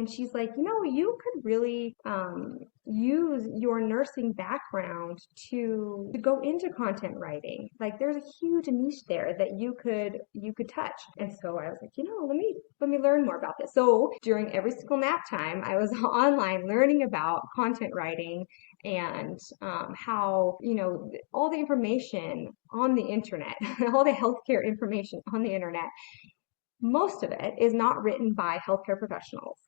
And she's like, you could really use your nursing background to go into content writing. Like there's a huge niche there that you could touch. And so I was like, let me learn more about this. So during every single nap time, I was online learning about content writing and how, all the information on the internet, all the healthcare information on the internet, most of it is not written by healthcare professionals.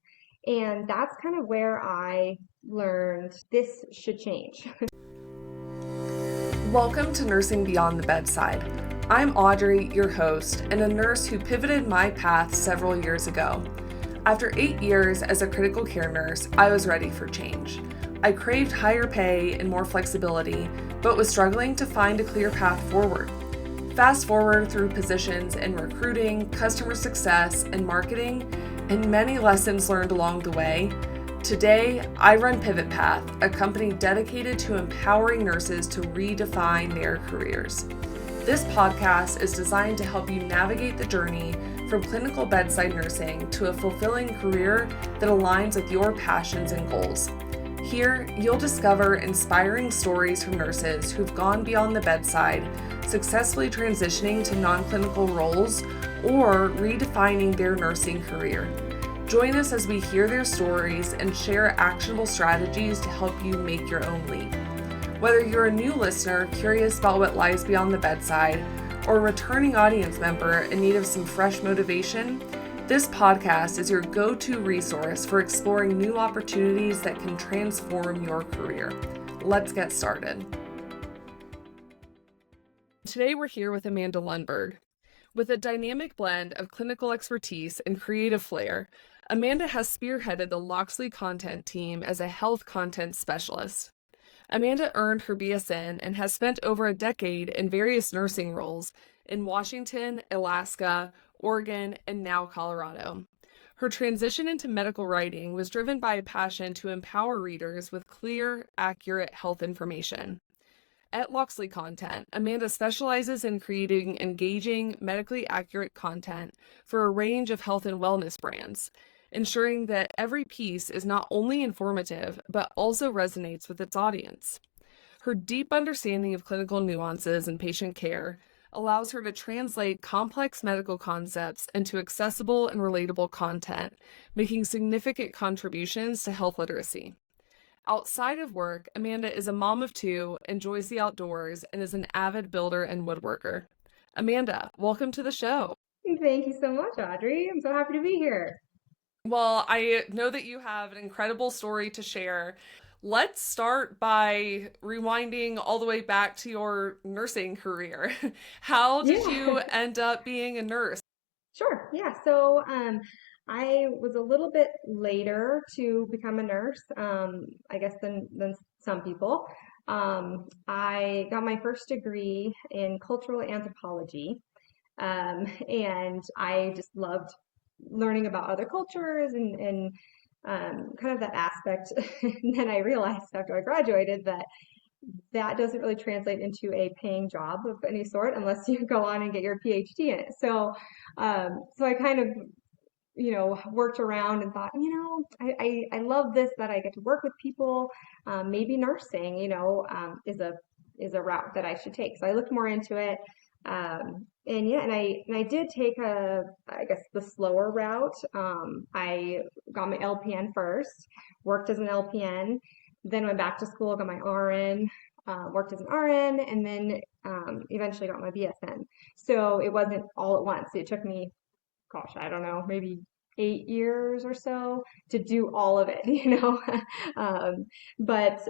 And that's kind of where I learned this should change. Welcome to Nursing Beyond the Bedside. I'm Audrey, your host, and a nurse who pivoted my path several years ago. After 8 years as a critical care nurse, I was ready for change. I craved higher pay and more flexibility, but was struggling to find a clear path forward. Fast forward through positions in recruiting, customer success, and marketing, and many lessons learned along the way. Today, I run Pivot Path, a company dedicated to empowering nurses to redefine their careers. This podcast is designed to help you navigate the journey from clinical bedside nursing to a fulfilling career that aligns with your passions and goals. Here, you'll discover inspiring stories from nurses who've gone beyond the bedside, successfully transitioning to non-clinical roles, or redefining their nursing career. Join us as we hear their stories and share actionable strategies to help you make your own leap. Whether you're a new listener curious about what lies beyond the bedside, or a returning audience member in need of some fresh motivation, this podcast is your go-to resource for exploring new opportunities that can transform your career. Let's get started. Today we're here with Amanda Lundberg. With a dynamic blend of clinical expertise and creative flair, Amanda has spearheaded the Locksley content team as a health content specialist. Amanda earned her BSN and has spent over a decade in various nursing roles in Washington, Alaska, Oregon, and now Colorado. Her transition into medical writing was driven by a passion to empower readers with clear, accurate health information. At Locksley Content, Amanda specializes in creating engaging, medically accurate content for a range of health and wellness brands, ensuring that every piece is not only informative, but also resonates with its audience. Her deep understanding of clinical nuances and patient care allows her to translate complex medical concepts into accessible and relatable content, making significant contributions to health literacy. Outside of work, Amanda is a mom of two, enjoys the outdoors, and is an avid builder and woodworker. Amanda, welcome to the show. Thank you so much, Audrey. I'm so happy to be here. Well, I know that you have an incredible story to share. Let's start by rewinding all the way back to your nursing career. How did you end up being a nurse? Sure. Yeah. So I was a little bit later to become a nurse, I guess, than some people. I got my first degree in cultural anthropology, and I just loved learning about other cultures and kind of that aspect. And then I realized after I graduated that doesn't really translate into a paying job of any sort unless you go on and get your PhD in it. So I kind of, worked around and thought, I love this, that I get to work with people. Maybe nursing, is a route that I should take. So I looked more into it. And I did take I guess the slower route. I got my LPN first, worked as an LPN, then went back to school, got my RN, worked as an RN, and then eventually got my BSN. So it wasn't all at once. It took me, gosh, I don't know, maybe 8 years or so to do all of it, um, but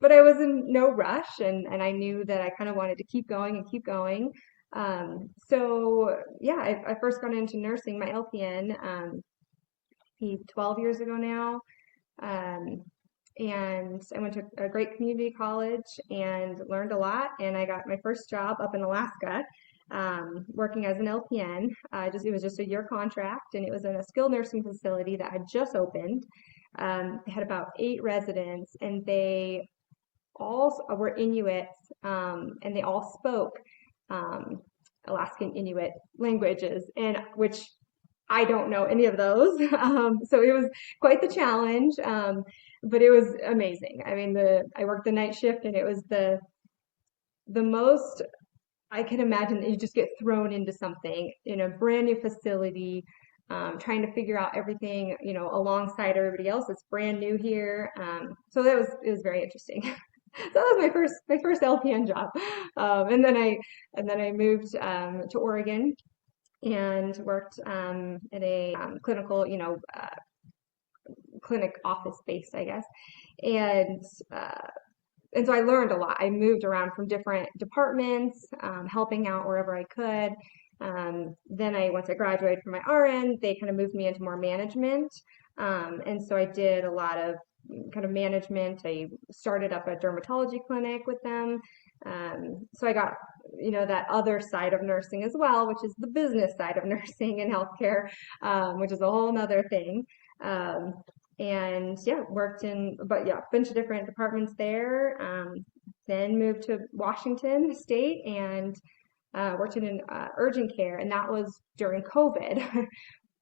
but I was in no rush, and I knew that I kind of wanted to keep going and keep going. So yeah, I first got into nursing, my LPN, 12 years ago now. Um, and I went to a great community college and learned a lot. And I got my first job up in Alaska, working as an LPN. It was just a year contract, and it was in a skilled nursing facility that had just opened. They had about 8 residents, and they all were Inuits, and they all spoke Alaskan Inuit languages, and which I don't know any of those. So it was quite the challenge. But it was amazing. I mean, I worked the night shift, and it was the most I can imagine that you just get thrown into something in a brand new facility, trying to figure out everything, alongside everybody else that's brand new here. So it was very interesting. So that was my first LPN job, and then I moved to Oregon and worked in a clinical, clinic office based, I guess, and uh, and so I learned a lot. I moved around from different departments, helping out wherever I could. Then once I graduated from my RN, they kind of moved me into more management. And so I did a lot of kind of management. I started up a dermatology clinic with them. So I got, that other side of nursing as well, which is the business side of nursing and healthcare, which is a whole nother thing. Um, and yeah, a bunch of different departments there. Then moved to Washington State and worked in urgent care, and that was during COVID,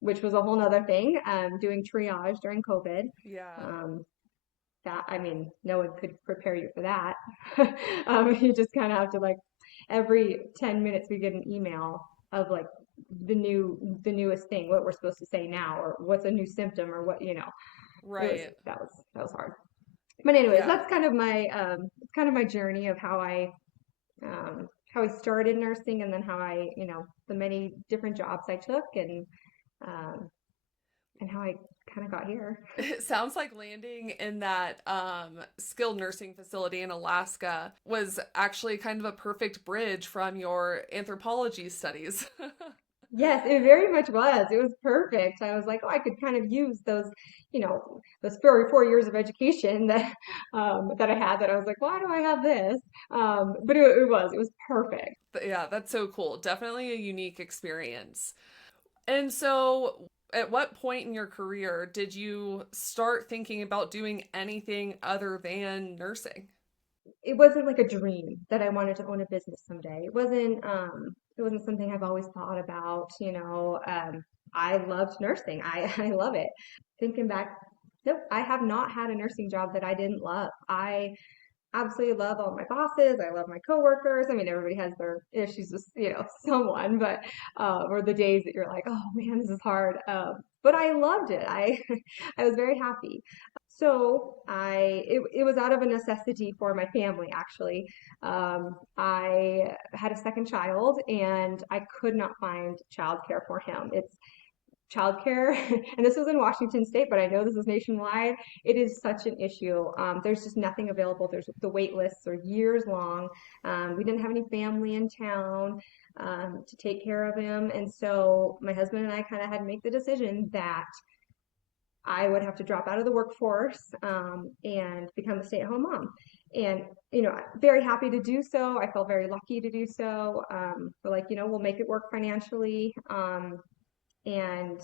which was a whole nother thing. Doing triage during COVID. Yeah. Um, that I mean, no one could prepare you for that. You just kind of have to like every 10 minutes we get an email of like the newest thing, what we're supposed to say now, or what's a new symptom, or what it was Right. that was hard. But anyways, Yeah. that's kind of my it's kind of my journey of how I started nursing, and then how I the many different jobs I took, um, and how I kind of got here. It sounds like landing in that skilled nursing facility in Alaska was actually kind of a perfect bridge from your anthropology studies. Yes, it very much was. It was perfect. I was like, oh, I could kind of use those 4 years of education that I had. That I was like, why do I have this? But it was perfect. But yeah, that's so cool. Definitely a unique experience. And so, at what point in your career did you start thinking about doing anything other than nursing? It wasn't like a dream that I wanted to own a business someday. It wasn't something I've always thought about. I loved nursing. I love it. Thinking back, nope, I have not had a nursing job that I didn't love. I absolutely love all my bosses. I love my coworkers. I mean, everybody has their issues with, someone, but or the days that you're like, oh man, this is hard. But I loved it. I was very happy. So it was out of a necessity for my family, actually. I had a second child, and I could not find childcare for him. It's childcare, and this was in Washington State, but I know this is nationwide. It is such an issue. There's just nothing available. The wait lists are years long. We didn't have any family in town to take care of him, and so my husband and I kind of had to make the decision that I would have to drop out of the workforce and become a stay-at-home mom. And very happy to do so. I felt very lucky to do so. We're like, we'll make it work financially. And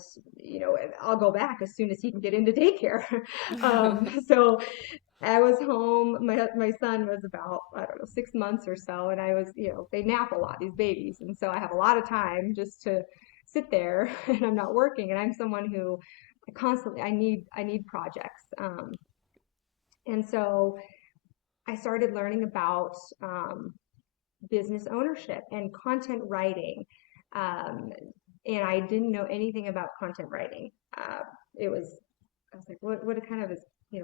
I'll go back as soon as he can get into daycare. So I was home. My son was about, I don't know, 6 months or so, and I was, they nap a lot, these babies, and so I have a lot of time just to sit there, and I'm not working. And I'm someone who constantly I need projects, and so I started learning about business ownership and content writing. Um, and I didn't know anything about content writing. I was like, what kind of is,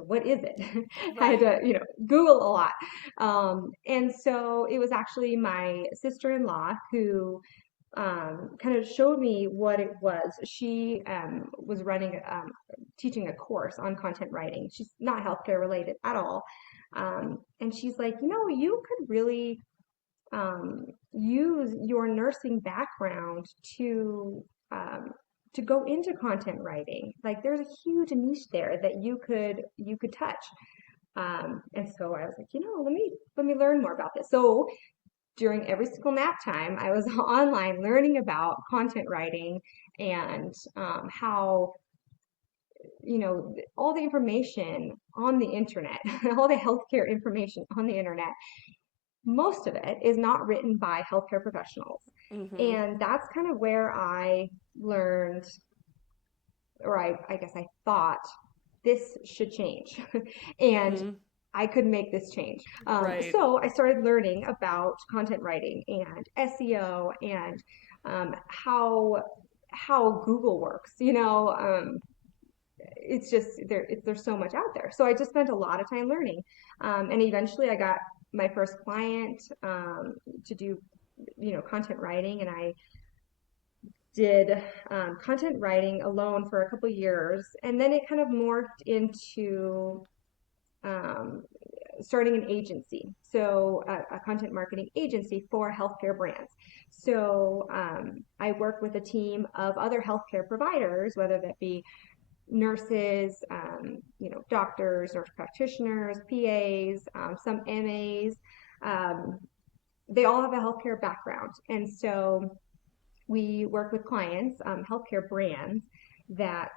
what is it? I had Right. to, Google a lot. And so it was actually my sister-in-law who kind of showed me what it was. She was teaching a course on content writing. She's not healthcare related at all. And she's like, you could really use your nursing background to um, to go into content writing. Like there's a huge niche there that you could touch. And so I was like, let me learn more about this. So during every single nap time, I was online learning about content writing and how all the information on the internet, all the healthcare information on the internet, most of it is not written by healthcare professionals. Mm-hmm. And that's kind of where I learned. I guess I thought this should change and Mm-hmm. I could make this change. Right. So I started learning about content writing and SEO and how Google works. It's just there's so much out there. So I just spent a lot of time learning, and eventually I got my first client to do content writing, and I did content writing alone for a couple years, and then it kind of morphed into um, starting an agency, so a content marketing agency for healthcare brands. So I work with a team of other healthcare providers, whether that be nurses, doctors, nurse practitioners, PAs, some MAs. Um, they all have a healthcare background, and so we work with clients, healthcare brands that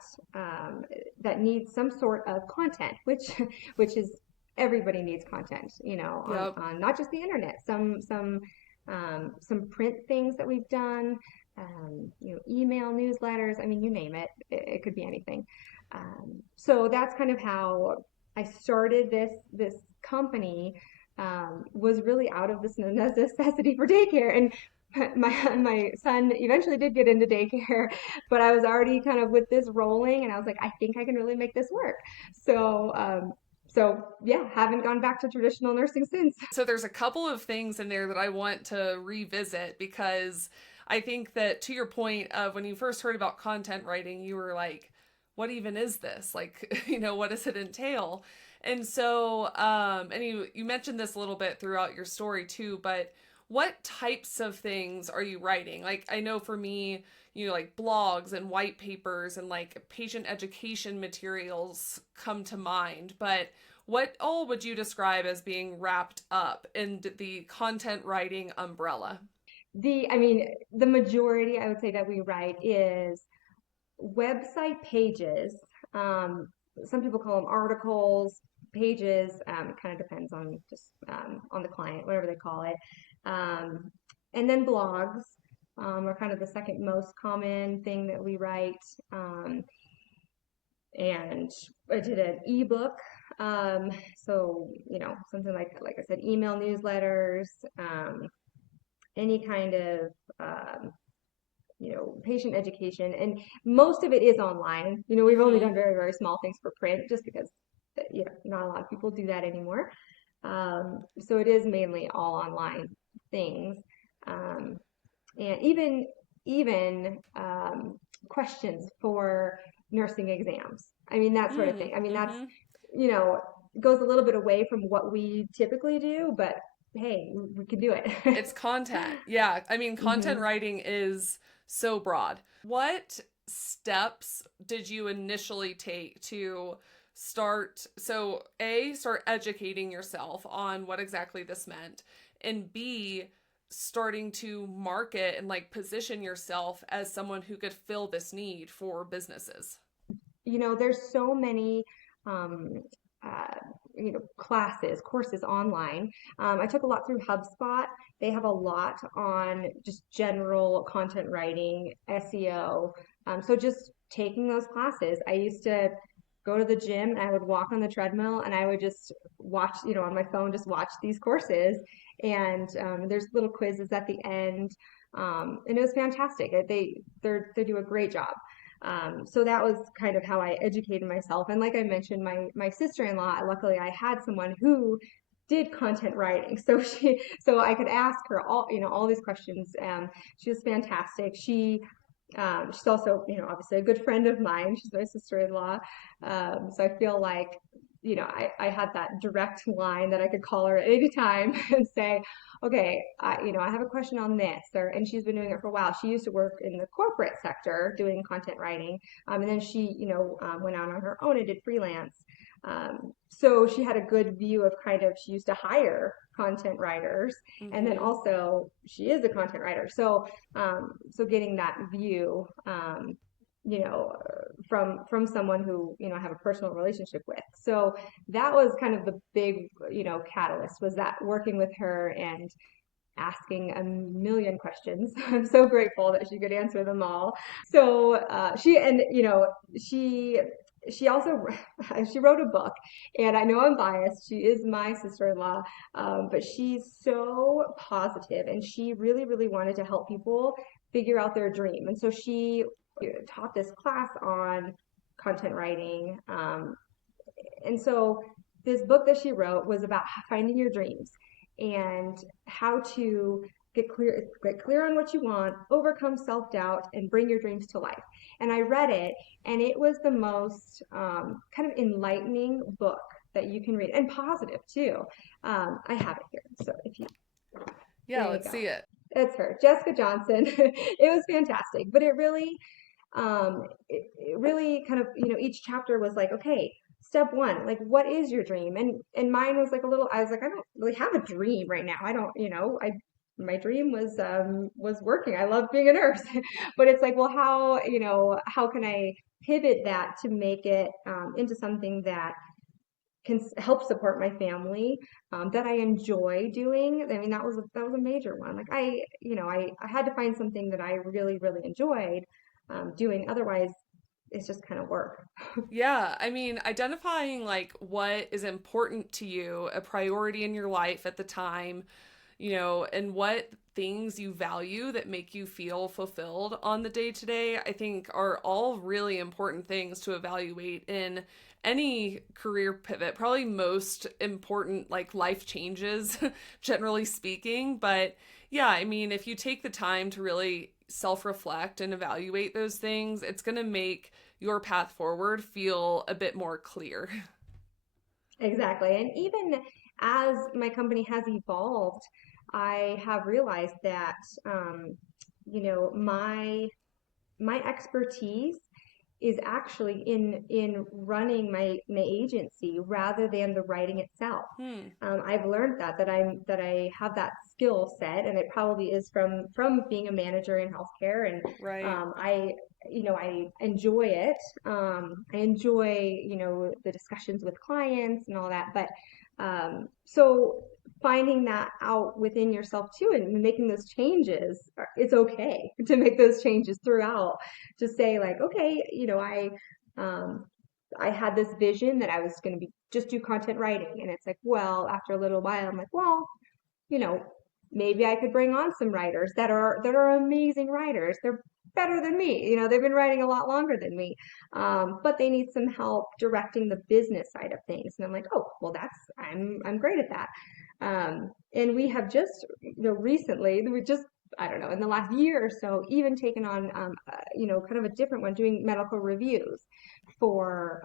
that need some sort of content, which is everybody needs content, Yep. on not just the internet. Some print things that we've done, email newsletters. I mean, you name it. It could be anything. So that's kind of how I started this company. Was really out of this necessity for daycare, and my son eventually did get into daycare, but I was already kind of with this rolling, and I was like, I think I can really make this work. So, yeah, haven't gone back to traditional nursing since. So there's a couple of things in there that I want to revisit because I think that to your point of when you first heard about content writing, you were like, what even is this? Like, what does it entail? And so, and you mentioned this a little bit throughout your story too, but what types of things are you writing? Like, I know for me, like blogs and white papers and like patient education materials come to mind, but what all would you describe as being wrapped up in the content writing umbrella? I mean, the majority I would say that we write is website pages. Um, some people call them articles, pages. Kind of depends on just on the client, whatever they call it. Um, and then blogs are kind of the second most common thing that we write. And I did an ebook. So something like I said, email newsletters, any kind of patient education, and most of it is online. We've only Mm-hmm. done very, very small things for print just because not a lot of people do that anymore. So it is mainly all online things. Um, and even questions for nursing exams. I mean, that sort of thing. I mean, that's Mm-hmm. you know goes a little bit away from what we typically do, but hey, we can do it. It's content. Yeah. I mean, content hmm writing is so broad. What steps did you initially take to start educating yourself on what exactly this meant, and B, starting to market and like position yourself as someone who could fill this need for businesses? there's so many um, uh, classes, courses online. I took a lot through HubSpot. They have a lot on just general content writing, SEO. So just taking those classes. I used to go to the gym and I would walk on the treadmill and I would just watch, on my phone, just watch these courses. And there's little quizzes at the end. And it was fantastic. They do a great job. So that was kind of how I educated myself. And like I mentioned, my sister-in-law, luckily I had someone who did content writing. So I could ask her all these questions. She was fantastic. She's also, obviously a good friend of mine. She's my sister-in-law. So I feel like, I had that direct line that I could call her at any time and say, okay, I have a question on this, and she's been doing it for a while. She used to work in the corporate sector doing content writing, and then she, went out on her own and did freelance. So she had a good view of she used to hire content writers, and then Mm-hmm. also she is a content writer. So getting that view, you know, from someone who I have a personal relationship with. So that was kind of the big catalyst, was that working with her and asking a million questions. I'm so grateful that she could answer them all. So she also she wrote a book, and I know I'm biased. She is my sister-in-law, but she's so positive, and she really, really wanted to help people figure out their dream. And so she taught this class on content writing. And so this book that she wrote was about finding your dreams and how to get clear on what you want, overcome self-doubt, and bring your dreams to life. And I read it, and it was the most kind of enlightening book that you can read, and positive too. I have it here, so if you Yeah, let's see it. it's her, Jessica Johnson. It was fantastic, but it really kind of, each chapter was like, okay, step one, like, what is your dream? And mine was like I was like, I don't really have a dream right now. I don't, my dream was working. I love being a nurse. But it's like, well, how can I pivot that to make it into something that can help support my family, that I enjoy doing. I mean, that was a major one. Like I had to find something that I really, really enjoyed doing. Otherwise, it's just kind of work. Yeah, I mean, identifying like what is important to you, a priority in your life at the time, and what things you value that make you feel fulfilled on the day to day, I think are all really important things to evaluate in any career pivot. Probably most important, like life changes, generally speaking. But yeah, I mean, if you take the time to really self reflect and evaluate those things, it's going to make your path forward feel a bit more clear. Exactly. And even as my company has evolved, I have realized that, my expertise is actually in running my agency rather than the writing itself. Hmm. I've learned that I have that skill set, and it probably is from being a manager in healthcare, and Right. I enjoy it. I enjoy the discussions with clients and all that, but so finding that out within yourself too, and making those changes, it's okay to make those changes throughout, to say like, okay, um, I had this vision that I was going to be just do content writing, and it's like, well, after a little while, I'm like, well, you know, maybe I could bring on some writers that are amazing writers. They're better than me. They've been writing a lot longer than me, but they need some help directing the business side of things. And I'm like, oh, well, I'm great at that. And we have just, recently, I don't know, in the last year or so, even taken on, kind of a different one, doing medical reviews for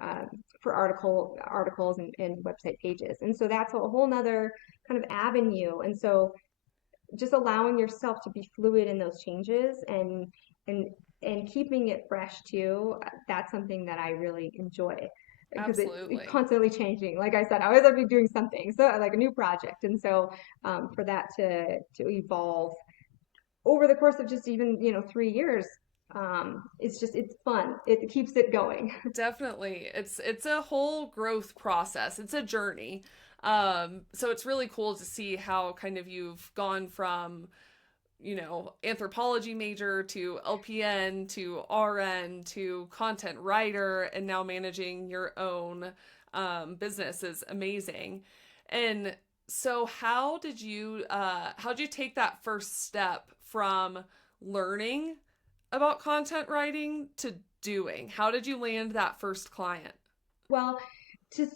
articles and website pages. And so that's a whole nother kind of avenue. And so just allowing yourself to be fluid in those changes, and keeping it fresh too, that's something that I really enjoy, because it's Absolutely. constantly changing. Like I said, I always have to be doing something, so like a new project. And so for that to evolve over the course of just even 3 years, it's fun. It keeps it going. Definitely. It's a whole growth process. It's a journey. So it's really cool to see how kind of you've gone from, anthropology major to LPN to RN to content writer, and now managing your own business is amazing. And so how did you take that first step from learning about content writing to doing? How did you land that first client? Well, to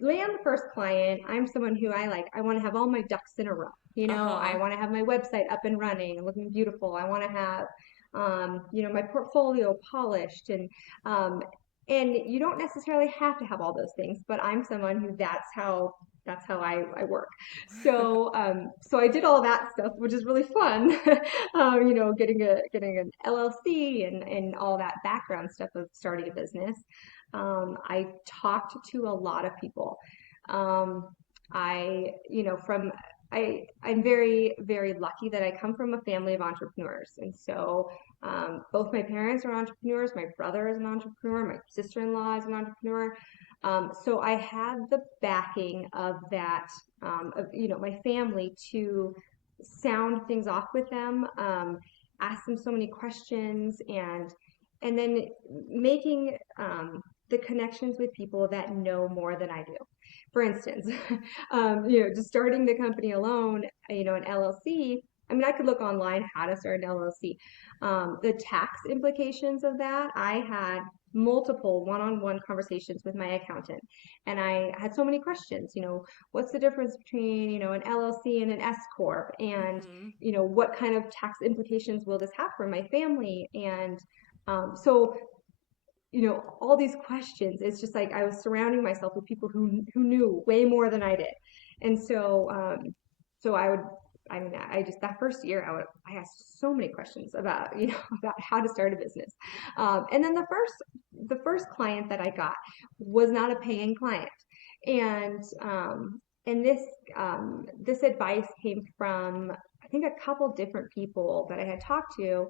land the first client, I'm someone who I want to have all my ducks in a row. I Uh-huh. want to have my website up and running and looking beautiful. I want to have, my portfolio polished, and you don't necessarily have to have all those things, but I'm someone who that's how I work. So I did all that stuff, which is really fun. Getting an LLC and all that background stuff of starting a business. I talked to a lot of people. Um, I, you know, from I'm very, very lucky that I come from a family of entrepreneurs. And so both my parents are entrepreneurs. My brother is an entrepreneur. My sister-in-law is an entrepreneur. So I had the backing of that, of my family, to sound things off with them, ask them so many questions, and then making the connections with people that know more than I do. For instance, just starting the company alone, an LLC. I mean, I could look online how to start an LLC. The tax implications of that, I had multiple one-on-one conversations with my accountant, and I had so many questions. What's the difference between an LLC and an S corp, and Mm-hmm. what kind of tax implications will this have for my family? And so all these questions. It's just like I was surrounding myself with people who knew way more than I did, and so I mean, I just that first year I asked so many questions about about how to start a business, and then the first client that I got was not a paying client, and this advice came from, I think, a couple different people that I had talked to,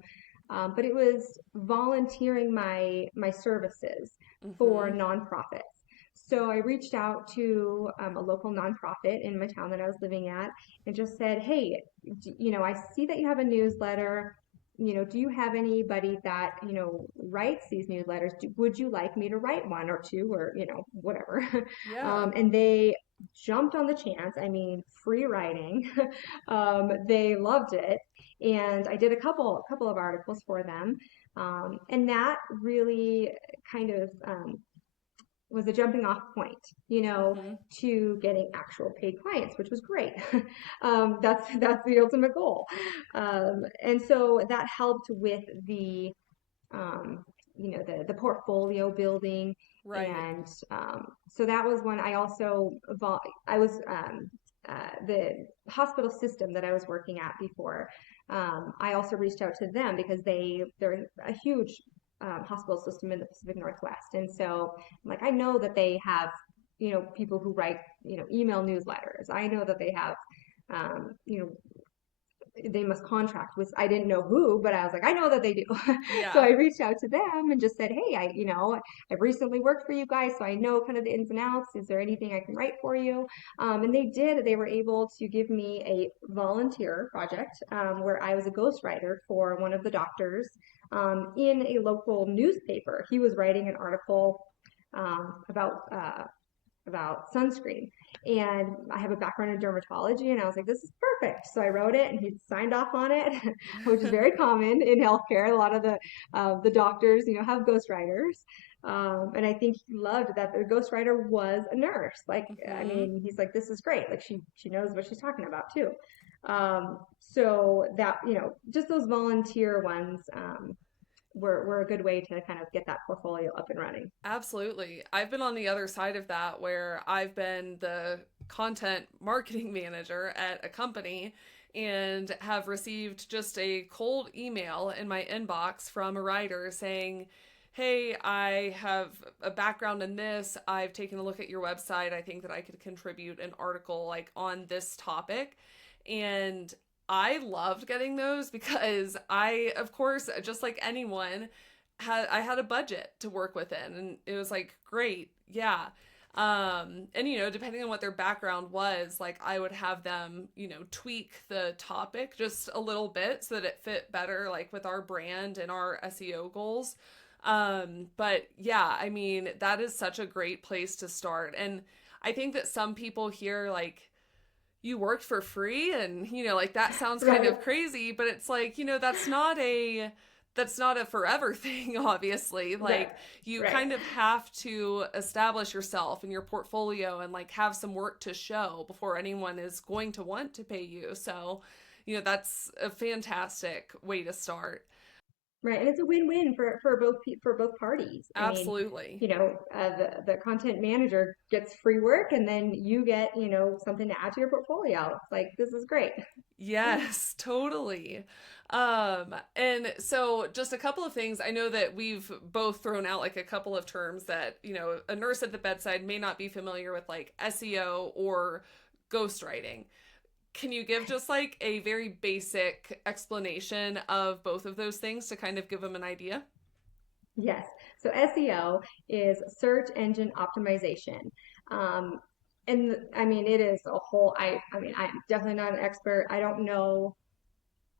but it was volunteering my services for Mm-hmm. nonprofits. So I reached out to a local nonprofit in my town that I was living at and just said, hey, I see that you have a newsletter. Do you have anybody that writes these newsletters? Would you like me to write one or two, or whatever? Yeah. And they jumped on the chance. I mean, free writing. They loved it, and I did a couple of articles for them, and that really kind of was a jumping off point, Mm-hmm. to getting actual paid clients, which was great. That's the ultimate goal, and so that helped with the um, the portfolio building, Right. and so that was when I also I was the hospital system that I was working at before. I also reached out to them because they're a huge hospital system in the Pacific Northwest, and so I'm like, I know that they have people who write email newsletters. I know that they have um, you know they must contract with, I didn't know who, but I was like, I know that they do. So I Yeah. reached out to them and just said, hey, I've recently worked for you guys, so I know kind of the ins and outs. Is there anything I can write for you? And they did. They were able to give me a volunteer project, where I was a ghostwriter for one of the doctors, in a local newspaper. He was writing an article about sunscreen. And I have a background in dermatology, and I was like, this is perfect. So I wrote it, and he signed off on it, which is very common in healthcare. A lot of the doctors, have ghostwriters. And I think he loved that the ghostwriter was a nurse. Like, I Mm-hmm. mean, he's like, this is great. Like, she knows what she's talking about too. So that, just those volunteer ones, were a good way to kind of get that portfolio up and running. Absolutely. I've been on the other side of that where I've been the content marketing manager at a company and have received just a cold email in my inbox from a writer saying, hey, I have a background in this. I've taken a look at your website. I think that I could contribute an article like on this topic. And I loved getting those because I, of course, just like anyone, I had a budget to work within, and it was like great, yeah. And depending on what their background was, like I would have them tweak the topic just a little bit so that it fit better like with our brand and our SEO goals. But yeah, I mean, that is such a great place to start. And I think that some people hear like you worked for free, and like that sounds kind Right, of crazy, but it's like that's not a forever thing, obviously. right, Like you right. kind of have to establish yourself and your portfolio and like have some work to show before anyone is going to want to pay you. So that's a fantastic way to start. Right, and it's a win-win for both parties. I mean, Absolutely. the content manager gets free work, and then you get something to add to your portfolio. It's like, this is great. Yes, totally. And so just a couple of things. I know that we've both thrown out like a couple of terms that, a nurse at the bedside may not be familiar with, like SEO or ghostwriting. Can you give just like a very basic explanation of both of those things to kind of give them an idea? Yes. So SEO is search engine optimization. Um, And I mean, it is a whole, I mean, I'm definitely not an expert. I don't know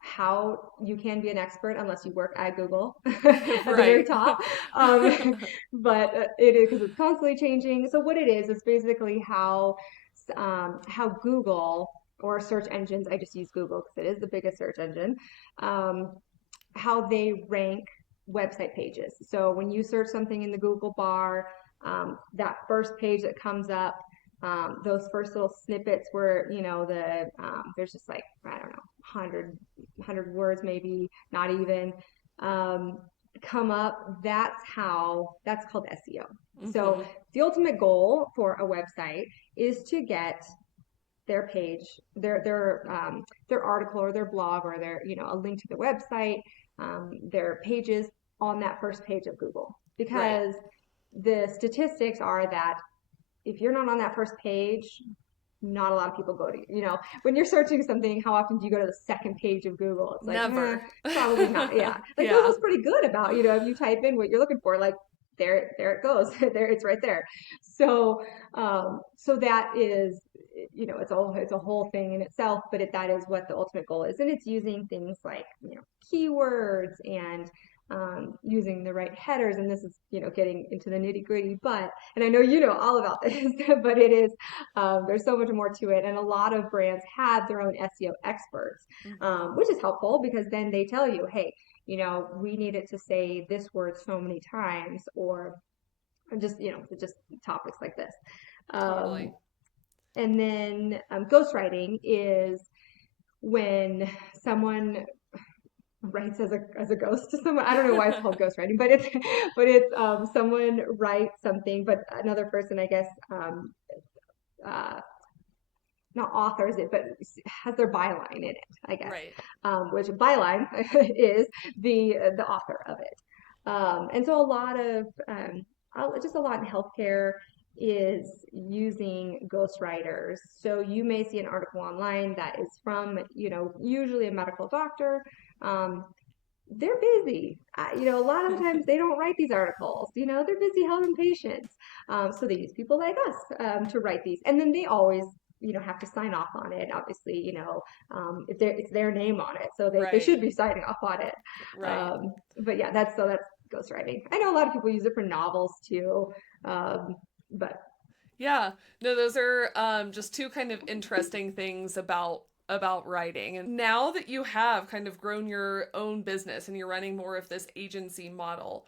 how you can be an expert unless you work at Google at the very Right. top. Um, but it is because it's constantly changing. So what it is basically how Google or search engines, I just use Google because it is the biggest search engine, um, how they rank website pages. So when you search something in the Google bar, that first page that comes up, those first little snippets where, there's just like, I don't know, 100 words, maybe not even, um, come up. That's called SEO. So Mm-hmm. the ultimate goal for a website is to get their page, their article or their blog or a link to the website, their pages on that first page of Google. Right. Because the statistics are that if you're not on that first page, not a lot of people go to when you're searching something, how often do you go to the second page of Google? It's like, Never. probably not. Yeah. Like Yeah. Google's pretty good about, if you type in what you're looking for, like there it goes. There it's right there. So that is, it's a whole thing in itself, but that is what the ultimate goal is. And it's using things like, keywords and using the right headers. And this is, getting into the nitty gritty, and I know you know all about this, but it is, there's so much more to it. And a lot of brands have their own SEO experts, Mm-hmm. which is helpful because then they tell you, hey, we need it to say this word so many times, or just topics like this. Um, Totally. and then ghostwriting is when someone writes as a ghost to someone. I don't know why it's called ghostwriting, but it's someone writes something, but another person, I guess, uh, not authors it, but has their byline in it, I guess, Right. which byline is the author of it. And so just a lot in healthcare is using ghostwriters. So you may see an article online that is from, usually a medical doctor. Um, they're busy. A lot of the times they don't write these articles. They're busy helping patients. So they use people like us to write these, and then they always, have to sign off on it. Obviously, if it's their name on it, so they Right. should be signing off on it. Right. But yeah, that's ghostwriting. I know a lot of people use it for novels too, but Yeah, no, those are just two kind of interesting things about writing. And now that you have kind of grown your own business and you're running more of this agency model,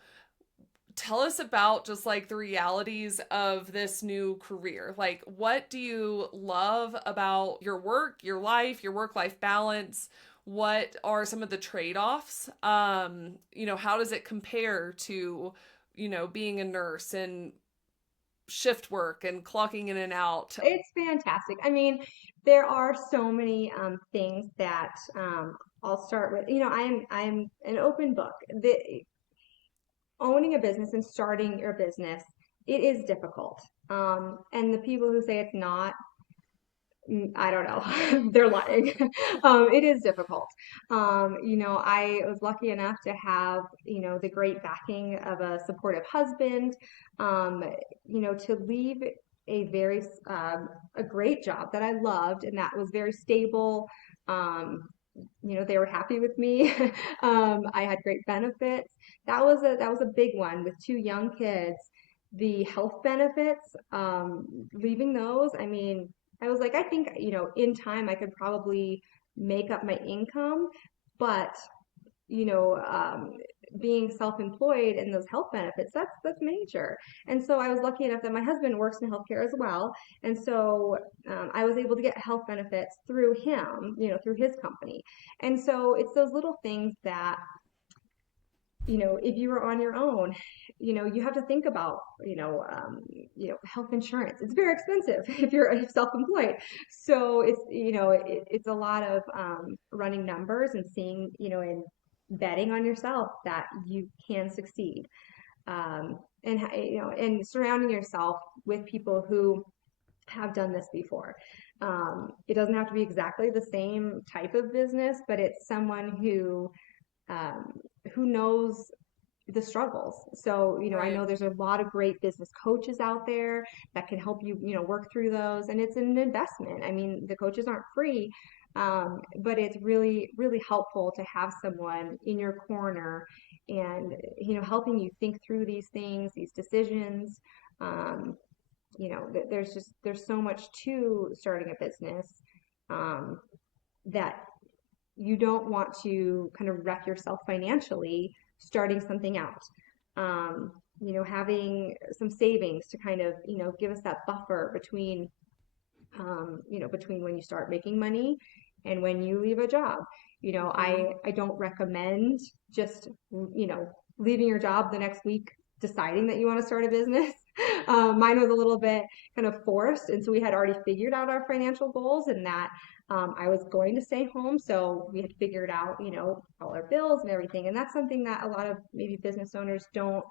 tell us about just like the realities of this new career. Like, what do you love about your work, your life, your work-life balance? What are some of the trade-offs? How does it compare to, being a nurse and shift work and clocking in and out? it's fantastic. I mean, there are so many things that I'll start with. I'm an open book. Owning a business and starting your business, it is difficult. And the people who say it's not, I don't know, they're lying. It is difficult. I was lucky enough to have, the great backing of a supportive husband, um, to leave a great job that I loved and that was very stable. Um, they were happy with me. I had great benefits. That was a big one with two young kids. The health benefits, leaving those, I mean, I was like, I think, in time I could probably make up my income, but you know, um, being self-employed and those health benefits, that's major. And so I was lucky enough that my husband works in healthcare as well, and so I was able to get health benefits through him, through his company. And so it's those little things that, if you were on your own, you have to think about, health insurance. It's very expensive if you're self-employed. So it's a lot of running numbers and seeing, and betting on yourself that you can succeed. And surrounding yourself with people who have done this before. It doesn't have to be exactly the same type of business, but it's someone um, who knows the struggles. So, I Right. know there's a lot of great business coaches out there that can help you, work through those. And it's an investment. I mean, the coaches aren't free, but it's really, really helpful to have someone in your corner and, helping you think through these things, these decisions. Um, there's so much to starting a business, um, that you don't want to kind of wreck yourself financially starting something out. Having some savings to kind of, give us that buffer between, between when you start making money and when you leave a job. Mm-hmm. I don't recommend just, leaving your job the next week deciding that you want to start a business. Mine was a little bit kind of forced. And so we had already figured out our financial goals and that I was going to stay home. So we had figured out, all our bills and everything. And that's something that a lot of maybe business owners don't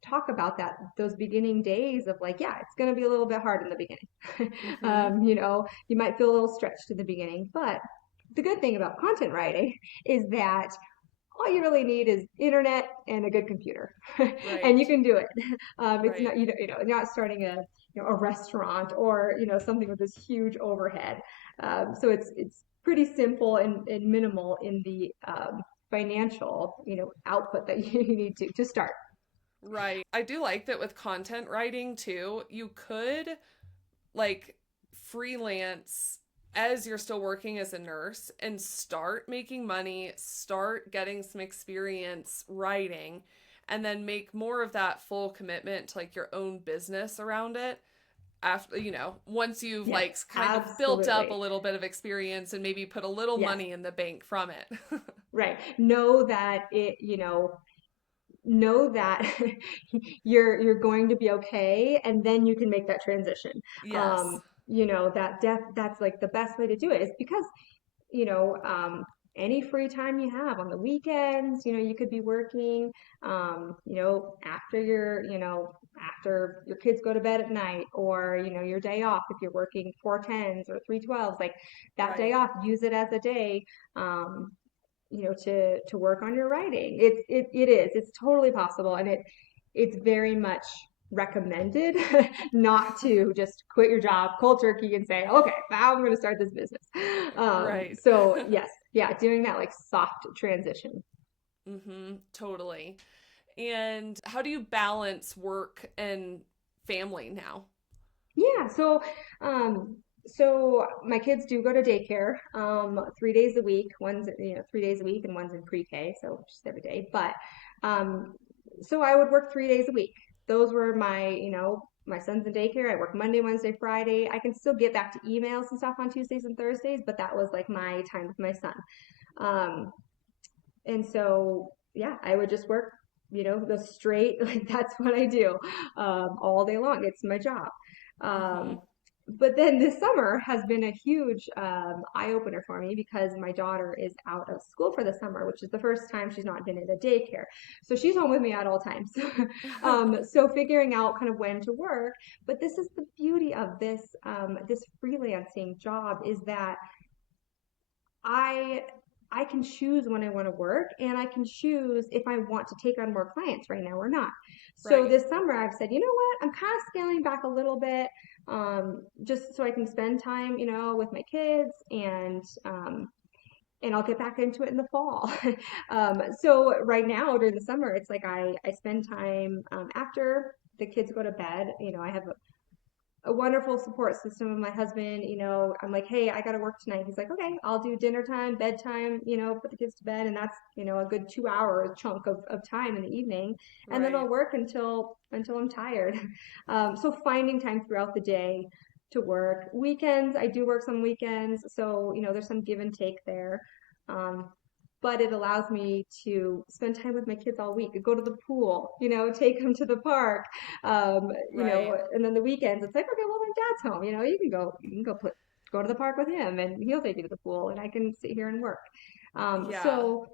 talk about, that those beginning days of like, yeah, it's going to be a little bit hard in the beginning. Mm-hmm. You might feel a little stretched in the beginning, but the good thing about content writing is that all you really need is internet and a good computer, and you Right. can do it. It's Right. not, not starting a restaurant or something with this huge overhead. So it's pretty simple and minimal in the financial output that you need to start. Right. I do like that with content writing too. You could like freelance as you're still working as a nurse and start making money, start getting some experience writing, and then make more of that full commitment to like your own business around it after, once you've Yes, like kind of built up a absolutely. little bit of experience and maybe put a little Yes, money in the bank from it. right. Know that you're going to be okay, and then you can make that transition. Yes. That's like the best way to do it is because, you know, um, any free time you have on the weekends, you could be working, after your kids go to bed at night, or, your day off if you're working 410s or 312s, like that day Right. off, use it as a day, um, to work on your writing. It's totally possible, and it's very much recommended not to just quit your job cold turkey and say, okay, now I'm going to start this business. Right. So yes, yeah, doing that like soft transition. Mm-hmm. Totally. And how do you balance work and family now? Yeah, so my kids do go to daycare 3 days a week. One's 3 days a week, and one's in pre-K, so just every day. But um, so I would work 3 days a week. Those were my son's in daycare. I work Monday, Wednesday, Friday. I can still get back to emails and stuff on Tuesdays and Thursdays, but that was like my time with my son. Um, and so yeah, I would just work, the straight, like that's what I do, all day long. It's my job. Mm-hmm. Um, but then this summer has been a huge eye opener for me because my daughter is out of school for the summer, which is the first time she's not been in a daycare. So she's home with me at all times. So figuring out kind of when to work. But this is the beauty of this freelancing job, is that I I can choose when I want to work, and I can choose if I want to take on more clients right now or not. So Right. this summer I've said, you know what, I'm kind of scaling back a little bit, just so I can spend time, with my kids, and I'll get back into it in the fall. So right now during the summer, it's like I spend time after the kids go to bed. I have a wonderful support system of my husband. I'm like, hey, I got to work tonight. He's like, okay, I'll do dinner time, bedtime, put the kids to bed. And that's, a good 2 hour chunk of time in the evening. And then I'll Right. work until I'm tired. So finding time throughout the day to work. Weekends, I do work some weekends. So, there's some give and take there. Um, but it allows me to spend time with my kids all week, go to the pool, take them to the park, Right. and then the weekends, it's like, okay, well, then dad's home, go to the park with him, and he'll take you to the pool, and I can sit here and work. Yeah. So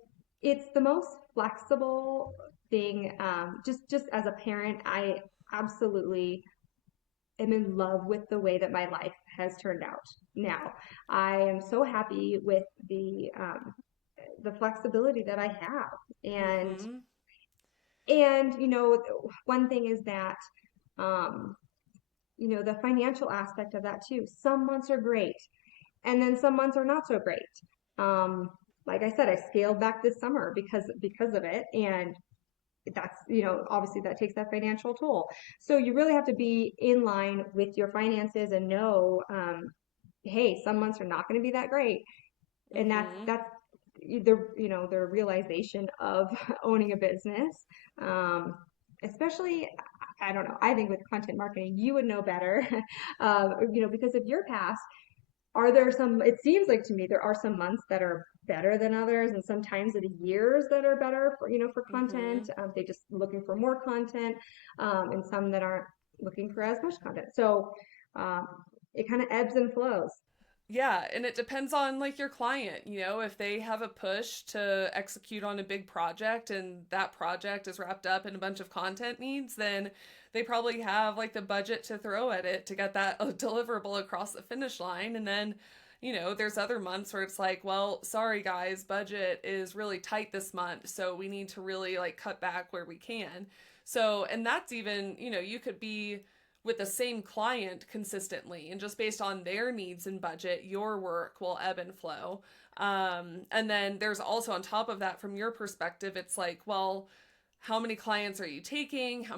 it's the most flexible thing. Just as a parent, I absolutely am in love with the way that my life has turned out now. I am so happy with the flexibility that I have. And Mm-hmm. And, one thing is that, um, the financial aspect of that too. Some months are great, and then some months are not so great. Um, like I said, I scaled back this summer because of it, and that's, obviously that takes that financial toll. So you really have to be in line with your finances and know, hey, some months are not going to be that great, and Mm-hmm. that's the realization of owning a business, um, especially. I don't know. I think with content marketing, you would know better, because of your past. Are there some, it seems like to me, there are some months that are better than others, and sometimes of the years that are better for Mm-hmm. content. They just looking for more content, and some that aren't looking for as much content. So um, it kind of ebbs and flows. Yeah, and it depends on like your client, if they have a push to execute on a big project and that project is wrapped up in a bunch of content needs, then they probably have like the budget to throw at it to get that deliverable across the finish line. And then, there's other months where it's like, well, sorry guys, budget is really tight this month, so we need to really like cut back where we can. So, and that's even, you could be with the same client consistently, and just based on their needs and budget your work will ebb and flow. And then there's also on top of that, from your perspective, it's like, well, how many clients are you taking, how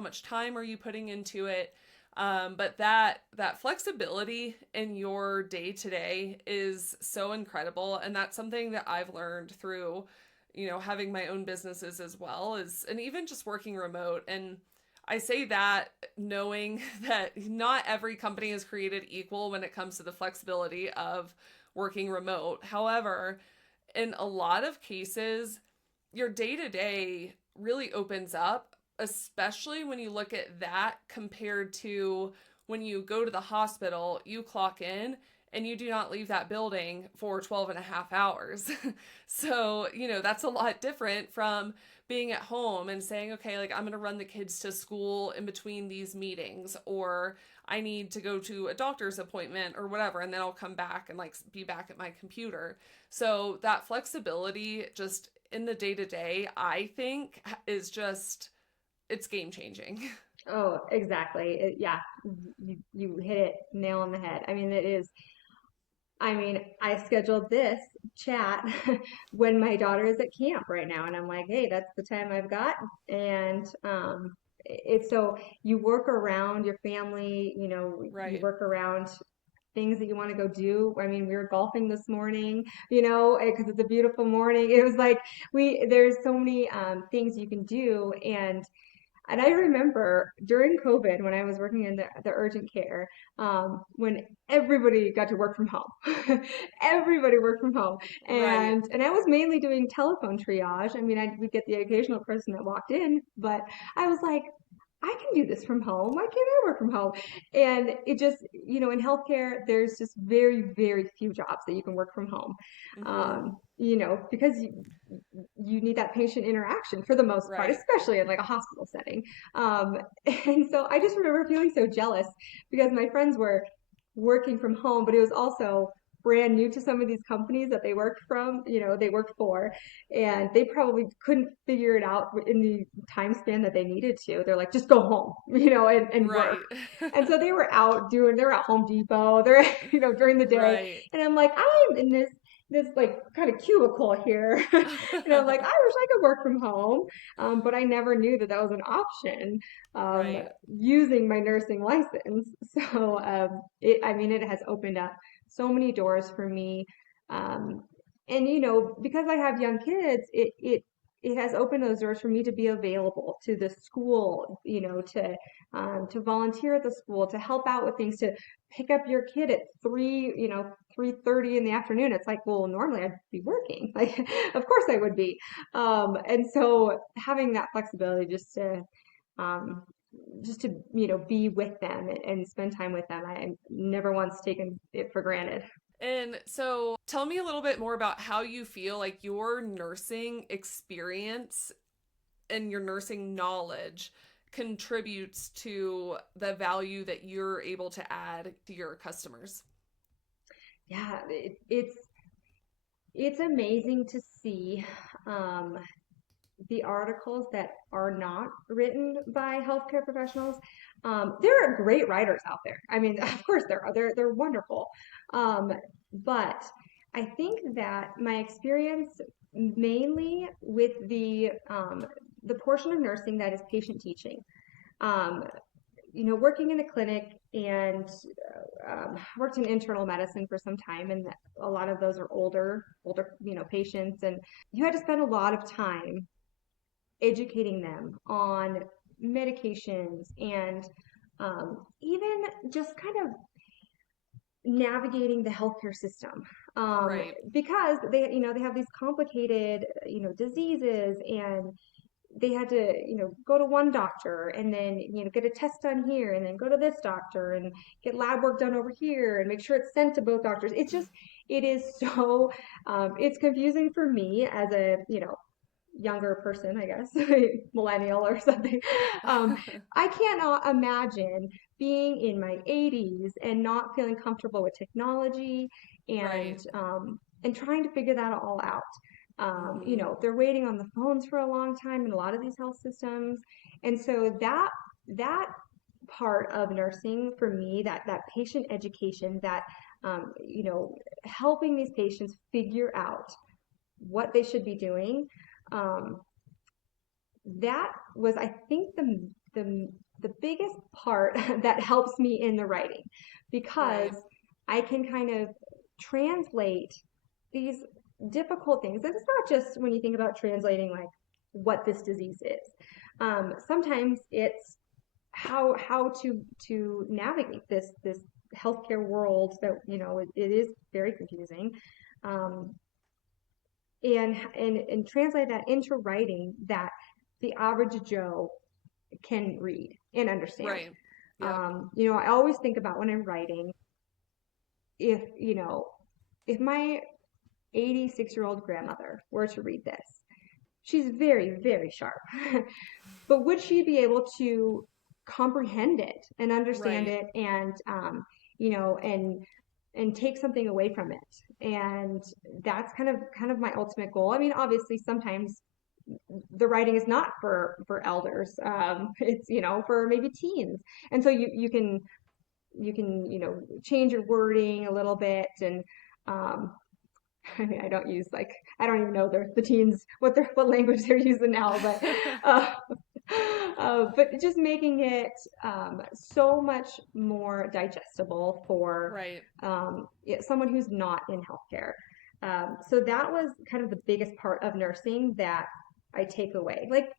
much time are you putting into it? But that flexibility in your day to day is so incredible, and that's something that I've learned through having my own businesses as well, is and even just working remote. And I say that knowing that not every company is created equal when it comes to the flexibility of working remote. However, in a lot of cases, your day to day really opens up, especially when you look at that compared to when you go to the hospital, you clock in and you do not leave that building for 12 and a half hours. So, that's a lot different from being at home and saying, okay, like I'm going to run the kids to school in between these meetings, or I need to go to a doctor's appointment or whatever, and then I'll come back and like be back at my computer. So that flexibility just in the day to day, I think is just, it's game changing. Oh, exactly. Yeah, you hit it nail on the head. I mean, it is. I mean, I scheduled this chat when my daughter is at camp right now, and I'm like, hey, that's the time I've got. And it's so you work around your family, you Right. work around things that you want to go do. I mean, we were golfing this morning, because it's a beautiful morning. It was like there's so many things you can do, and I remember during COVID when I was working in the urgent care, when everybody got to work from home. Everybody worked from home. Right. And I was mainly doing telephone triage. I mean, we'd get the occasional person that walked in, but I was like, I can do this from home. Why can't I work from home? And it just, in healthcare, there's just very, very few jobs that you can work from home. Mm-hmm. Because you need that patient interaction for the most part, Right. especially in like a hospital setting. Um, and so I just remember feeling so jealous because my friends were working from home, but it was also brand new to some of these companies that they worked for, and they probably couldn't figure it out in the time span that they needed to. They're like, just go home, and work. Right. And so they're at Home Depot, during the day. Right. And I'm like, I'm in this like kind of cubicle here. And I'm like, I wish I could work from home. But I never knew that that was an option, Right. using my nursing license. So I mean, it has opened up so many doors for me. Um, and because I have young kids, it has opened those doors for me to be available to the school, to volunteer at the school, to help out with things, to pick up your kid at 3:30 in the afternoon. It's like, well, normally I'd be working. Like, of course I would be. And so having that flexibility um, just to, be with them and spend time with them, I never once taken it for granted. And so tell me a little bit more about how you feel like your nursing experience and your nursing knowledge contributes to the value that you're able to add to your customers. Yeah, it's amazing to see, um, the articles that are not written by healthcare professionals, there are great writers out there. I mean, of course there are. They're wonderful. But I think that my experience mainly with the portion of nursing that is patient teaching, um, working in a clinic and worked in internal medicine for some time, and a lot of those are older, patients, and you had to spend a lot of time educating them on medications and even just kind of navigating the healthcare system, because they have these complicated diseases, and they had to go to one doctor and then get a test done here and then go to this doctor and get lab work done over here and make sure it's sent to both doctors. It is so it's confusing for me as a younger person, I guess, millennial or something. I cannot imagine being in my 80s and not feeling comfortable with technology and Right. trying to figure that all out. They're waiting on the phones for a long time in a lot of these health systems. And so that part of nursing for me, that patient education, that helping these patients figure out what they should be doing, um, that was, I think, the biggest part that helps me in the writing, because Right. I can kind of translate these difficult things. And it's not just when you think about translating like what this disease is. Sometimes it's how to navigate this healthcare world that it is very confusing, um, and translate that into writing that the average Joe can read and understand. Right. Yep. I always think about when I'm writing, if if my 86-year-old grandmother were to read this, she's very, very sharp. But would she be able to comprehend it and understand Right. it, and you know, and take something away from it? And that's kind of my ultimate goal. I mean, obviously, sometimes the writing is not for elders. It's for maybe teens, and so you can change your wording a little bit, and um, I mean, I don't even know the teens what language they're using now, but just making it so much more digestible for Right. someone who's not in healthcare. So that was kind of the biggest part of nursing that I take away. Like,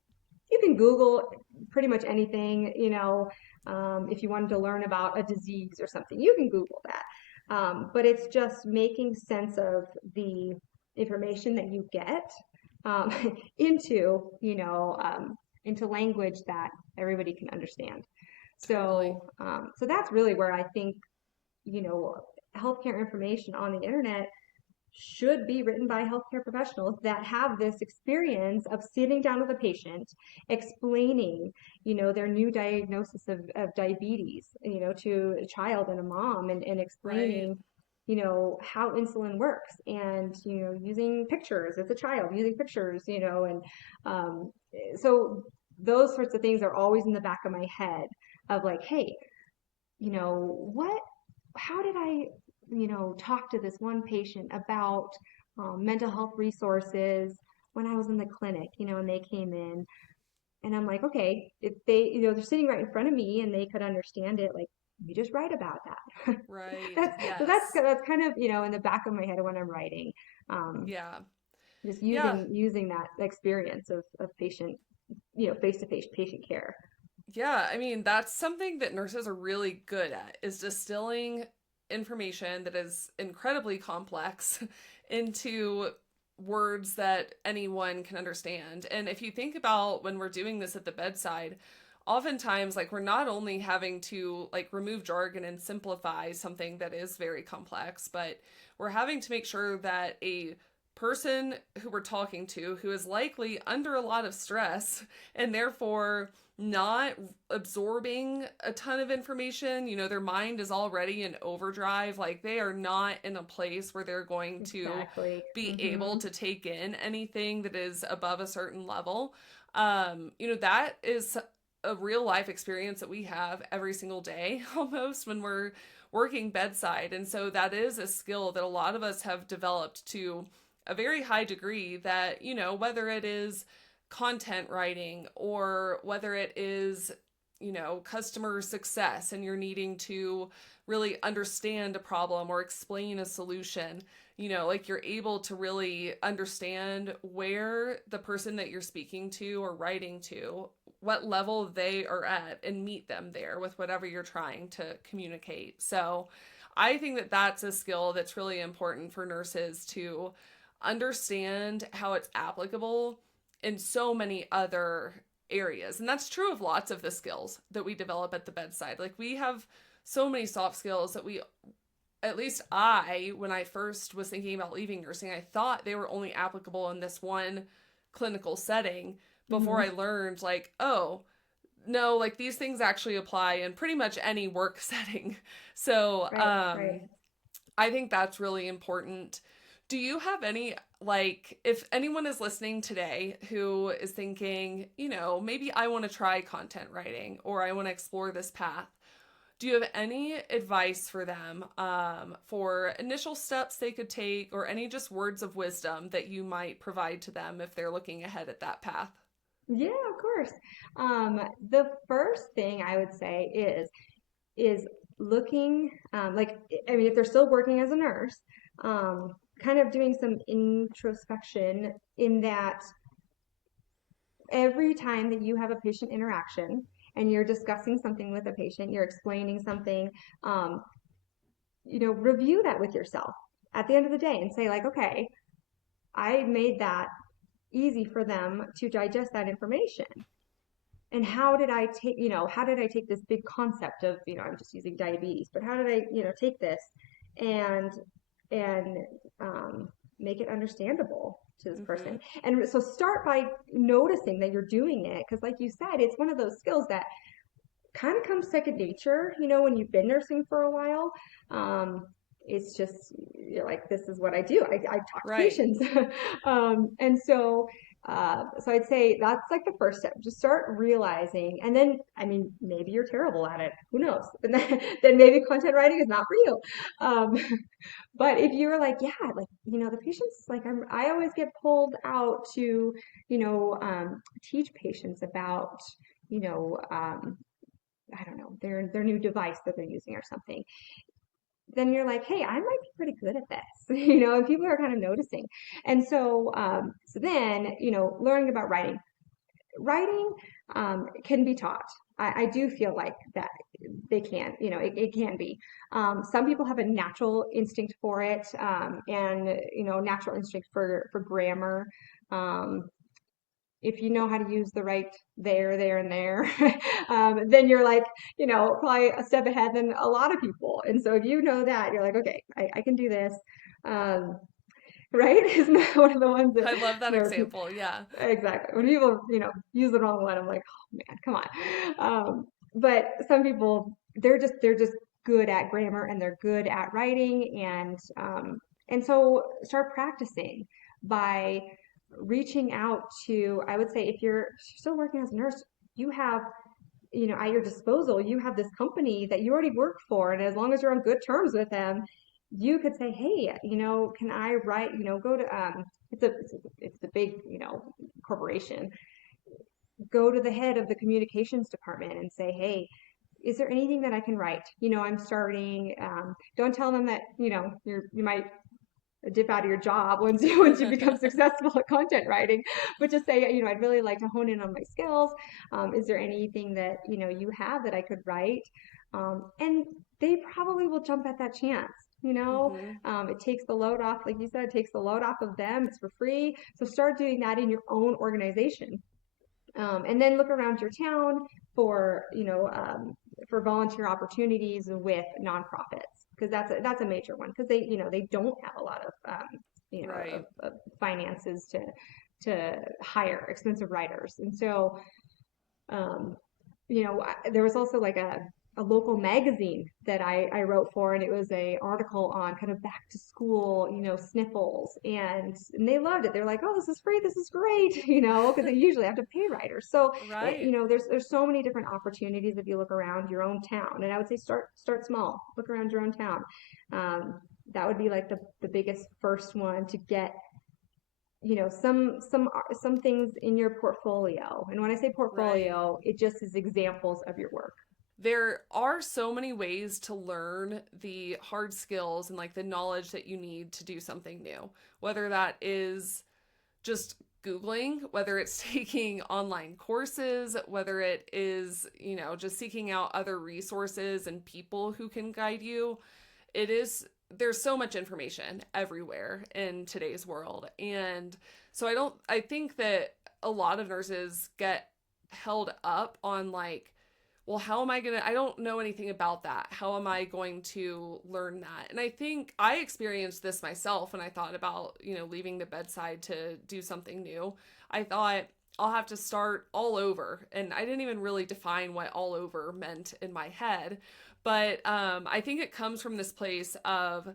you can Google pretty much anything, if you wanted to learn about a disease or something, you can Google that. But it's just making sense of the information that you get um, into, into language that everybody can understand. Totally. So that's really where I think, you know, healthcare information on the internet should be written by healthcare professionals that have this experience of sitting down with a patient, explaining, their new diagnosis of diabetes, to a child and a mom, and Right. explaining, how insulin works, and, using pictures as a child, using pictures, and so those sorts of things are always in the back of my head of like, hey, what how did I, talk to this one patient about mental health resources when I was in the clinic, and they came in, and I'm like, okay, if they, they're sitting right in front of me and they could understand it, like, you just write about that. Right. That's Yes. that's kind of, in the back of my head when I'm writing, um, Yeah. just Yeah. using that experience of patient, face-to-face patient care. Yeah, I mean, that's something that nurses are really good at, is distilling information that is incredibly complex into words that anyone can understand. And if you think about when we're doing this at the bedside, oftentimes like we're not only having to like remove jargon and simplify something that is very complex, but we're having to make sure that a person who we're talking to who is likely under a lot of stress and therefore not absorbing a ton of information. Their mind is already in overdrive. Like, they are not in a place where they're going to Exactly. be able Mm-hmm. to take in anything that is above a certain level. That is a real life experience that we have every single day almost when we're working bedside. And so that is a skill that a lot of us have developed to a very high degree, that, whether it is content writing or whether it is, customer success and you're needing to really understand a problem or explain a solution, like, you're able to really understand where the person that you're speaking to or writing to, what level they are at, and meet them there with whatever you're trying to communicate. So I think that that's a skill that's really important for nurses to understand how it's applicable in so many other areas. And that's true of lots of the skills that we develop at the bedside. Like, we have so many soft skills that at least when I first was thinking about leaving nursing, I thought they were only applicable in this one clinical setting before Mm-hmm. I learned, like, oh, no, like, these things actually apply in pretty much any work setting. So, Right, right. I think that's really important. Do you have any, like, if anyone is listening today who is thinking, maybe I want to try content writing or I want to explore this path, do you have any advice for them, for initial steps they could take, or any just words of wisdom that you might provide to them if they're looking ahead at that path? Yeah, of course. The first thing I would say is looking, like, I mean, if they're still working as a nurse, kind of doing some introspection in that every time that you have a patient interaction and you're discussing something with a patient, you're explaining something, um, review that with yourself at the end of the day and say, like, okay, I made that easy for them to digest that information. And how did I take this big concept of, I'm just using diabetes, but how did I, take this and and make it understandable to this Mm-hmm. person? And so start by noticing that you're doing it, because like you said, it's one of those skills that kind of comes second nature, when you've been nursing for a while. It's just, you're like, this is what I do. I talk to Right. patients. And so I'd say that's like the first step. Just start realizing, and then, I mean, maybe you're terrible at it. Who knows? And then maybe content writing is not for you. Um, but if you're like, yeah, like, the patients, like, I always get pulled out to, teach patients about, you know, um, I don't know, their new device that they're using or something, then you're like, hey, I might be pretty good at this, and people are kind of noticing. And so then, learning about writing can be taught. I do feel like that they can, it can be. Some people have a natural instinct for it, and natural instinct for grammar. Um, if you know how to use the right there, and there, then you're like, probably a step ahead than a lot of people. And so if you know that, you're like, okay, I can do this. Um, right? Isn't that one of the ones that I love that where people, example. Yeah. exactly, when people, use the wrong one, I'm like, oh man, come on. But some people, they're just good at grammar and they're good at writing, and so start practicing by reaching out to, I would say, if you're still working as a nurse, you have, at your disposal, you have this company that you already work for. And as long as you're on good terms with them, you could say, hey, can I write, go to, it's a big, corporation. Go to the head of the communications department and say, hey, is there anything that I can write? I'm starting. Don't tell them that, you might dip out of your job once you become successful at content writing, but just say, I'd really like to hone in on my skills. Is there anything that you have that I could write? And they probably will jump at that chance. Mm-hmm. It takes the load off, like you said, it takes the load off of them. It's for free. So start doing that in your own organization, and then look around your town for for volunteer opportunities with nonprofits, because that's a major one, because they don't have a lot of Right. of finances to hire expensive writers. And so, um, there was also like a local magazine that I wrote for, and it was a article on kind of back to school, sniffles, and they loved it. They're like, oh, this is free, this is great, because they usually have to pay writers. So Right. there's so many different opportunities if you look around your own town, and I would say start small, look around your own town. Um, that would be like the biggest first one to get some things in your portfolio. And when I say Right. portfolio, it just is examples of your work. There are so many ways to learn the hard skills and like the knowledge that you need to do something new, whether that is just Googling, whether it's taking online courses, whether it is, just seeking out other resources and people who can guide you. There's so much information everywhere in today's world. And so I think that a lot of nurses get held up on like, well, how am I going to, I don't know anything about that. How am I going to learn that? And I think I experienced this myself when I thought about, leaving the bedside to do something new. I thought I'll have to start all over. And I didn't even really define what all over meant in my head. But I think it comes from this place of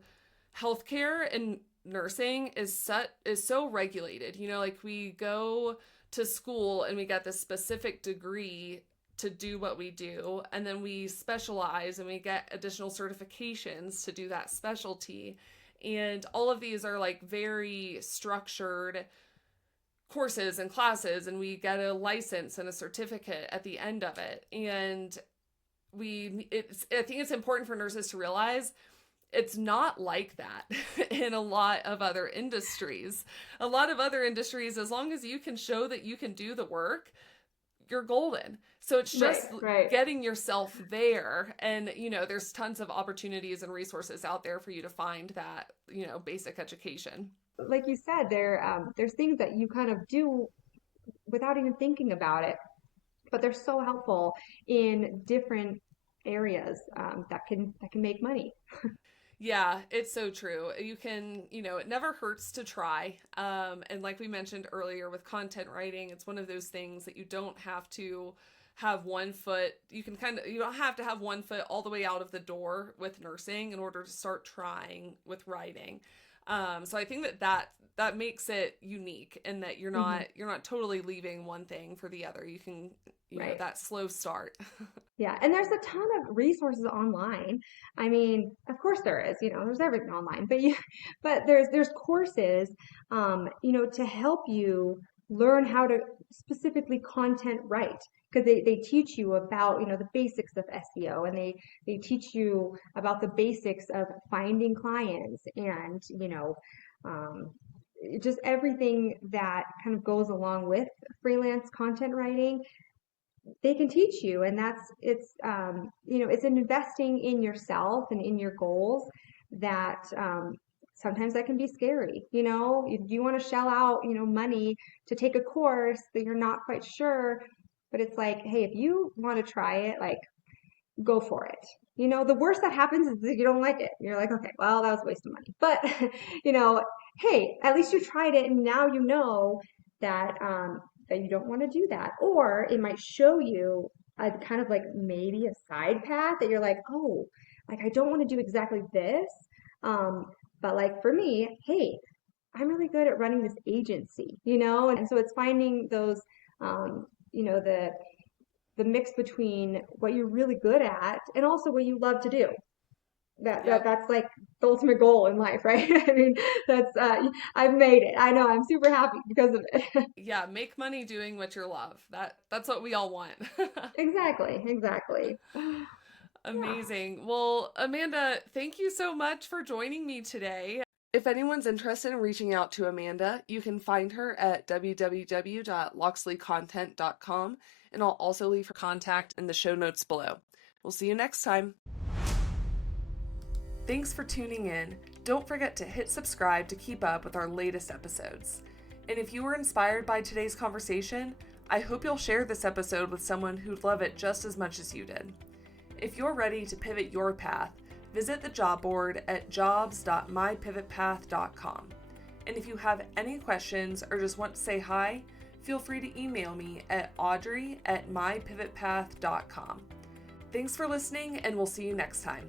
healthcare and nursing is so regulated. Like we go to school and we get this specific degree to do what we do, and then we specialize and we get additional certifications to do that specialty. And all of these are like very structured courses and classes, and we get a license and a certificate at the end of it. And I think it's important for nurses to realize it's not like that in a lot of other industries. A lot of other industries, as long as you can show that you can do the work, you're golden. So it's just right. getting yourself there. And, there's tons of opportunities and resources out there for you to find that, basic education. Like you said, there's things that you kind of do without even thinking about it, but they're so helpful in different areas that can make money. Yeah, it's so true. You can, it never hurts to try. And like we mentioned earlier with content writing, it's one of those things that you don't have to have one foot, you don't have to have one foot all the way out of the door with nursing in order to start trying with writing. So I think that makes it unique, and that you're not totally leaving one thing for the other. You can, Right. that slow start. Yeah, and there's a ton of resources online. I mean, of course there is, there's everything online, but there's courses, to help you learn how to specifically content write, because they teach you about, the basics of SEO, and they teach you about the basics of finding clients, and, um, just everything that kind of goes along with freelance content writing. They can teach you, and it's investing in yourself and in your goals that sometimes that can be scary. If you want to shell out money to take a course that you're not quite sure, but it's like, hey, if you want to try it, like, go for it. The worst that happens is that you don't like it. You're like, okay, well, that was a waste of money, but you know hey, at least you tried it, and now you know that you don't want to do that. Or it might show you a kind of like maybe a side path that you're like, oh, like I don't want to do exactly this. Um, but like for me, hey, I'm really good at running this agency, and so it's finding those, um, you know, the mix between what you're really good at and also what you love to do. Yep. That's like the ultimate goal in life, right? I mean, I've made it. I know, I'm super happy because of it. Yeah, make money doing what you love. That's what we all want. Exactly. Yeah. Amazing. Well, Amanda, thank you so much for joining me today. If anyone's interested in reaching out to Amanda, you can find her at www.locksleycontent.com, and I'll also leave her contact in the show notes below. We'll see you next time. Thanks for tuning in. Don't forget to hit subscribe to keep up with our latest episodes. And if you were inspired by today's conversation, I hope you'll share this episode with someone who'd love it just as much as you did. If you're ready to pivot your path, visit the job board at jobs.mypivotpath.com. And if you have any questions or just want to say hi, feel free to email me at audrey@mypivotpath.com. Thanks for listening, and we'll see you next time.